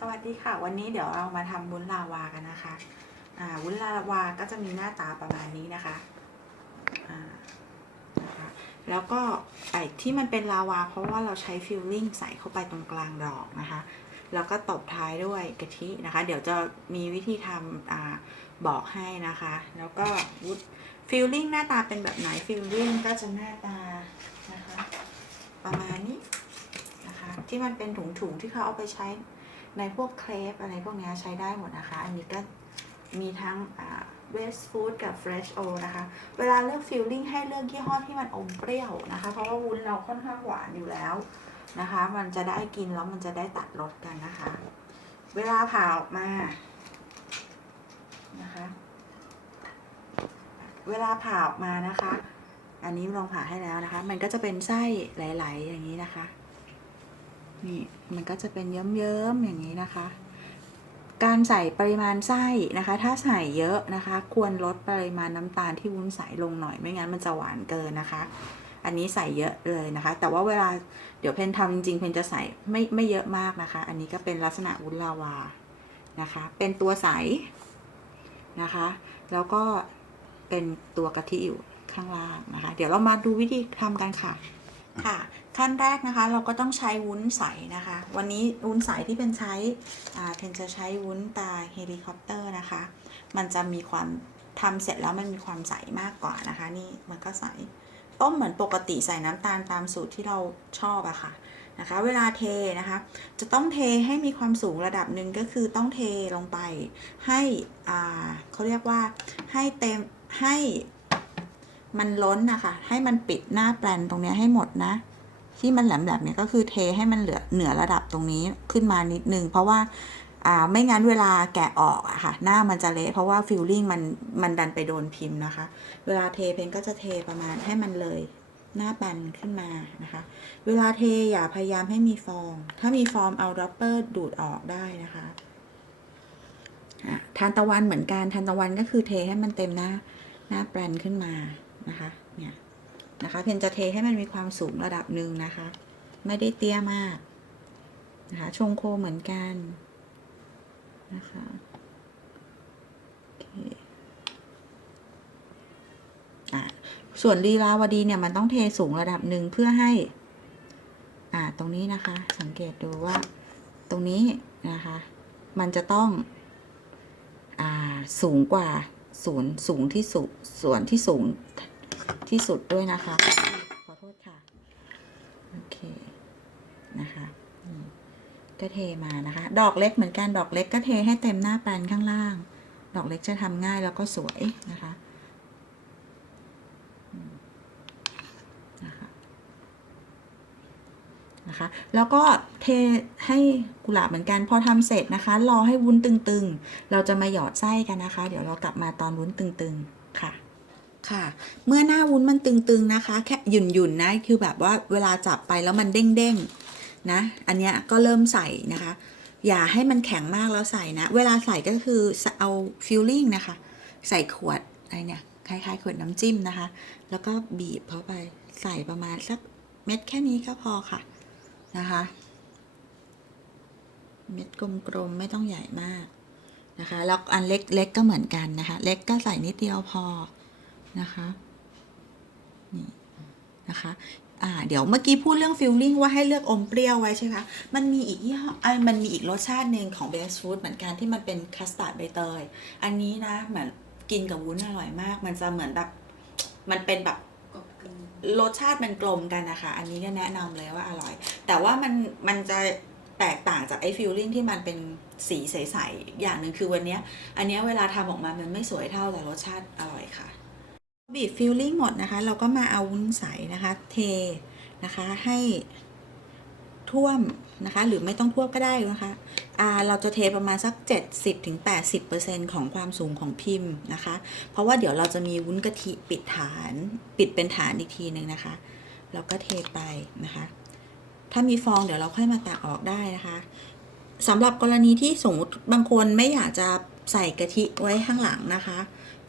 สวัสดีค่ะ วันนี้เดี๋ยวเรามาทำวุ้นลาวากันนะคะอ่าวุ้นลาวาก็จะมีหน้าตาประมาณนี้นะคะอ่านะคะแล้วก็ไอ้ที่มันเป็นลาวา เพราะว่าเราใช้ฟิลลิ่งใส่เข้าไปตรงกลางดอกนะคะ แล้วก็ตบท้ายด้วยกะทินะคะ เดี๋ยวจะมีวิธีทำอ่าบอกให้นะคะ แล้วก็วุ้นฟิลลิ่งหน้าตาเป็นแบบไหนฟิลลิ่งก็จะหน้าตานะคะ ประมาณนี้นะคะ ที่มันเป็นถุงๆที่เขาเอาไปใช้ ในพวกเครปอะไรพวกนี้ใช้ได้หมดนะคะ อันนี้ก็มีทั้งเวสฟู้ดกับ Fresh O นะคะ เวลาเลือกฟิลลิ่งให้เลือกยี่ห้อที่มันอมเปรี้ยวนะคะ เพราะว่าวุ้นเราค่อนข้างหวานอยู่แล้วนะคะ มันจะได้กินแล้วมันจะได้ตัดรสกันนะคะ เวลาผ่าออกมานะคะ เวลาผ่าออกมานะคะ อันนี้ลองผ่าให้แล้วนะคะ มันก็จะเป็นไส้ไหลๆอย่างนี้นะคะ นี่มันก็จะเป็นเยิ้มๆอย่างนี้นะคะ การใส่ปริมาณไส้นะคะ ถ้าใส่เยอะนะคะ ควรลดปริมาณน้ำตาลที่วุ้นใส่ลงหน่อยไม่งั้นมันจะหวานเกินนะคะ อันนี้ใส่เยอะเลยนะคะ แต่ว่าเวลาเดี๋ยวเพนทำจริงๆเพนจะใส่ไม่ไม่เยอะมากนะคะ อันนี้ก็เป็นลักษณะวุ้นลาวานะคะ เป็นตัวใสนะคะ แล้วก็เป็นตัวกะทิอยู่ข้างล่างนะคะ เดี๋ยวเรามาดูวิธีทำกันค่ะ ค่ะขั้นแรกนะคะเราก็ต้องใช้วุ้นใสนะคะ วันนี้วุ้นใสที่เป็นใช้เพนจะใช้วุ้นตาเฮลิคอปเตอร์นะคะ มันจะมีความทำเสร็จแล้วมันมีความใสมากกว่านะคะ นี่มันก็ใสต้มเหมือนปกติใส่น้ำตาลตามสูตรที่เราชอบอะค่ะนะคะ เวลาเทนะคะ จะต้องเทให้มีความสูงระดับหนึ่งก็คือต้องเทลงไปให้อ่าเขาเรียกว่าให้เต็มให้ มันล้นนะคะ ให้มันปิดหน้าแปลนตรงนี้ให้หมดนะ ที่มันแหลมๆเนี่ยก็คือเทให้มันเหลือเหนือระดับตรงนี้ขึ้นมานิดนึง เพราะว่าอ่าไม่งั้นเวลาแกะออกอะค่ะ หน้ามันจะเละเพราะว่าฟิลลิ่งมันมันดันไปโดนพิมพ์นะคะ เวลาเทเพนก็จะเทประมาณให้มันเลยหน้าแบนขึ้นมานะคะ เวลาเทอย่าพยายามให้มีฟอง ถ้ามีฟองเอาดรอปเปอร์ดูดออกได้นะคะอะทานตะวันเหมือนกันทานตะวันก็คือเทให้มันเต็มหน้าหน้าแบนขึ้นมา นะคะเนี่ยนะคะเพนจะเทให้มันมีความสูงระดับหนึ่งนะคะ ไม่ได้เตี้ยมากนะคะชงโคเหมือนกันนะคะโอเคอะส่วนลีลาวดีเนี่ยมันต้องเทสูงระดับหนึ่งเพื่อให้ อ่าตรงนี้นะคะ สังเกตดูว่า ตรงนี้นะคะ มันจะต้อง อ่าสูงกว่าศูนย์สูงที่สุดส่วนที่สูง ที่สุดด้วยนะคะ ขอโทษค่ะ โอเคนะคะก็เทมานะคะ ดอกเล็กเหมือนกันดอกเล็กก็เทให้เต็มหน้าแปลนข้างล่าง ดอกเล็กจะทำง่ายแล้วก็สวยนะคะนะคะนะคะแล้วก็เทให้กุหลาบเหมือนกันพอทำเสร็จนะคะ รอให้วุ้นตึงๆ เราจะมาหยอดไส้กันนะคะ เดี๋ยวเรากลับมาตอนวุ้นตึงๆ ค่ะ เมื่อหน้าวุ้นมันตึงๆนะคะ แค่หยุ่นๆนะ คือแบบว่าเวลาจับไปแล้วมันเด้งๆนะ อันเนี้ยก็เริ่มใส่นะคะ อย่าให้มันแข็งมากแล้วใส่นะ เวลาใส่ก็คือเอาฟิลลิ่งนะคะ ใส่ขวดอะไรเนี่ยคล้ายๆขวดน้ำจิ้มนะคะ แล้วก็บีบเข้าไปใส่ประมาณสักเม็ดแค่นี้ก็พอค่ะนะคะ เม็ดกลมๆไม่ต้องใหญ่มากนะคะ แล้วอันเล็กๆก็เหมือนกันนะคะ เล็กก็ใส่นิดเดียวพอ นะคะนี่นะคะอ่าเดี๋ยวเมื่อกี้พูดเรื่องฟิลลิ่งว่าให้เลือกอมเปรี้ยวไว้ใช่ไหมคะ มันมีอีกยี่ห้อไอ้มันมีอีกรสชาติหนึ่งของเบสฟูดเหมือนกันที่มันเป็นคัสตาร์ดใบเตย อันนี้นะ เหมือนกินกับวุ้นอร่อยมาก มันจะเหมือนแบบ มันเป็นแบบรสชาติมันกลมกันนะคะ อันนี้ก็แนะนำเลยว่าอร่อย แต่ว่ามันมันจะแตกต่างจากไอ้ฟิลลิ่งที่มันเป็นสีใสๆอย่างหนึ่งคือวันนี้ อันนี้เวลาทำออกมามันไม่สวยเท่าแต่รสชาติอร่อยค่ะ บีบฟิลลิ่งหมดนะคะ เราก็มาเอาวุ้นใสนะคะ เทนะคะให้ท่วมนะคะ หรือไม่ต้องท่วมก็ได้นะคะอ่าเราจะเทประมาณสัก 70-80%ของความสูงของพิมพ์นะคะ เพราะว่าเดี๋ยวเราจะมีวุ้นกะทิปิดฐานปิดเป็นฐานอีกทีหนึ่งนะคะ เราก็เทไปนะคะ ถ้ามีฟองเดี๋ยวเราค่อยมาตักออกได้นะคะสำหรับกรณีที่สมมติบางคนไม่อยากจะ ใส่กะทิไว้ข้างหลังนะคะ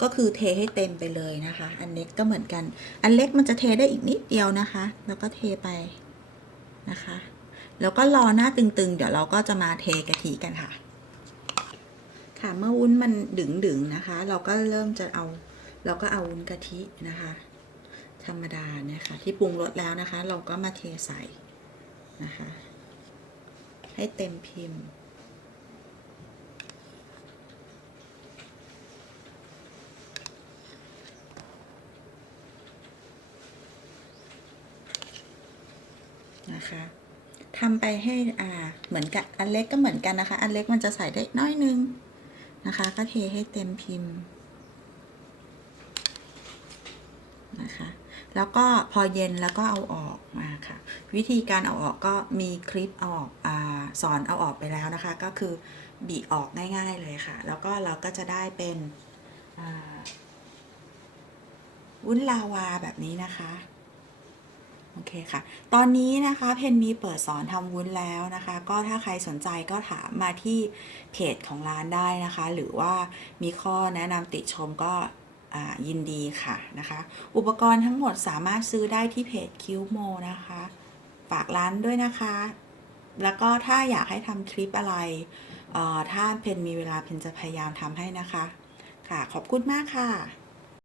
ก็คือเทให้เต็มไปเลยนะคะ อันเล็กก็เหมือนกัน อันเล็กมันจะเทได้อีกนิดเดียวนะคะ แล้วก็เทไปนะคะ แล้วก็รอหน้าตึงๆ เดี๋ยวเราก็จะมาเทกะทิกันค่ะ ค่ะเมื่อวุ้นมันดึงๆนะคะ เราก็เริ่มจะเอา เราก็เอาวุ้นกะทินะคะ ธรรมดาเนี่ยค่ะที่ปรุงรสแล้วนะคะ เราก็มาเทใส่นะคะ ให้เต็มพิมพ์ นะคะทำไปให้อ่าเหมือนกับอันเล็กก็เหมือนกันนะคะ อันเล็กมันจะใส่ได้น้อยนึงนะคะ ก็เทให้เต็มพิมพ์นะคะ แล้วก็พอเย็นแล้วก็เอาออกมาค่ะ วิธีการเอาออกก็มีคลิปเอาออกอสอนเอาออกไปแล้วนะคะ ก็คือบีออกง่าย ๆเลยค่ะ แล้วก็เราก็จะได้เป็นวุ้นลาวาแบบนี้นะคะ โอเคค่ะ ตอนนี้นะคะเพนมีเปิดสอนทำวุ้นแล้วนะคะ ก็ถ้าใครสนใจก็ถามมาที่เพจของร้านได้นะคะ หรือว่ามีข้อแนะนำติชมก็ยินดีค่ะนะคะ อุปกรณ์ทั้งหมดสามารถซื้อได้ที่เพจคิวโมนะคะ ฝากร้านด้วยนะคะ แล้วก็ถ้าอยากให้ทำคลิปอะไรเอ่อถ้าเพนมีเวลาเพนจะพยายามทำให้นะคะ ค่ะ ขอบคุณมากค่ะ